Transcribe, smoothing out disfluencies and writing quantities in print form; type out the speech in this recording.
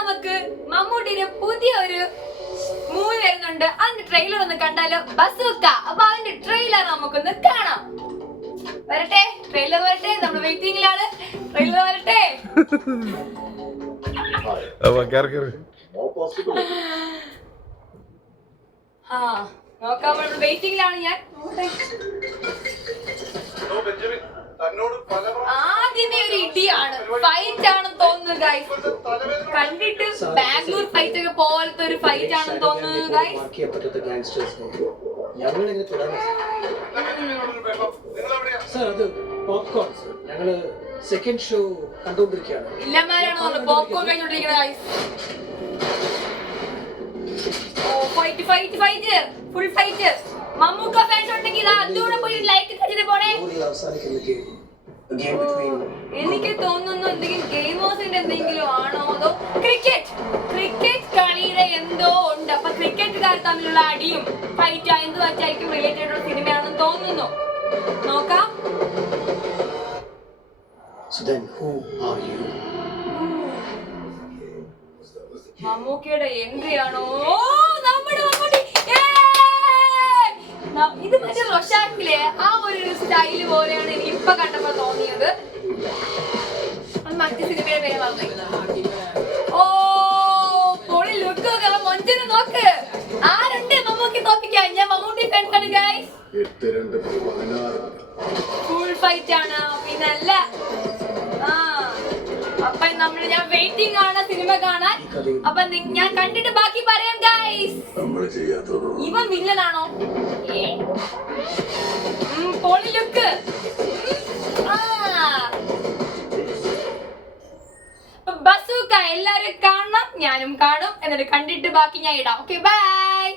നമുക്ക് മമ്മൂട്ടിയുടെ പുതിയൊരു മൂവി വരുന്നുണ്ട്. അതിന്റെ ട്രെയിലർ ഒന്ന് കണ്ടാലോ? ബസൂക്ക. അപ്പൊ അതിന്റെ ട്രെയിലർ നമുക്കൊന്ന് കാണാം. വരട്ടെ, ട്രെയിലർ വരട്ടെ. നമ്മൾ വെയിറ്റിംഗിലാണ്. ട്രെയിലർ വരട്ടെ. നോക്കാം, വെയിറ്റിംഗിലാണ് ഞാൻ. ആദ്യമേ ഒരു ഇടിയാണ്, ഫൈറ്റ് ആണെന്ന് തോന്നുന്നു ഗൈസ്. കണ്ടിട്ട് ബാംഗ്ലൂർ ഫൈറ്റ് ഒക്കെ പോലത്തെ ഒരു ഫൈറ്റ് ആണെന്ന് തോന്നുന്നു ഗൈസ്. സെക്കൻഡ് ഷോ കണ്ടുകൊണ്ടിരിക്കുകയാണ്. ഇല്ലമാരാണോ പോപ്കോൺ കഴിഞ്ഞോണ്ടിരിക്കുന്നത് guys. Fight fight fight full fight. Mammookka fans ഉണ്ടെങ്കിൽ അതുകൂടെ പോയി ലൈക്ക് കടിച്ചിട്ട് പോണേ. എനിക്ക് തോന്നുന്നു എന്തെങ്കിലും ഗെയിമേഴ്സിന്റെ എന്തെങ്കിലും ആണോ അതോ ക്രിക്കറ്റ് കളിയുടെ എന്തോ ഉണ്ട്. അപ്പൊ ക്രിക്കറ്റുകാർ തമ്മിലുള്ള അടിയും ഫൈറ്റ് എന്ത് വച്ചായിരിക്കും റിലേറ്റഡ് ആയിട്ടുള്ള സിനിമയാണെന്ന് തോന്നുന്നു. നോക്കാം. മമ്മൂക്കയുടെ എൻട്രി ആണോ? നമ്മുടെ മമ്മൂട്ടി. ഇത് മറ്റേ റൊഷാക്കിലെ ആ ഒരു സ്റ്റൈല് പോലെയാണ് എനിക്ക് ഇപ്പൊ കണ്ടപ്പോ തോന്നിയത്. മറ്റു സിനിമയുടെ പേര് പറഞ്ഞു. ഓ പൊളി ലുക്ക്. മൊഞ്ചിനെ നോക്ക്. ആരുണ്ട് മമ്മൂക്കി തോപ്പിക്കാൻ? ഞാൻ മമ്മൂട്ടി ഫാൻസ് ആണ് ഗൈസ്. ഫുൾ ഫൈറ്റ് ആണ് പിന്നല്ല. അപ്പൊ ഞാൻ വെയിറ്റിംഗ് ആണ് സിനിമ കാണാൻ. അപ്പൊ ഞാൻ കണ്ടിട്ട് ബാക്കി പറയാം ഗൈസ്. ഇവൻ വില്ലനാണോ? പൊളി ലുക്ക്. ബസൂക്ക എല്ലാരും കാണണം, ഞാനും കാണും. എന്നിട്ട് കണ്ടിട്ട് ബാക്കി ഞാൻ ഇടാം. Okay, by.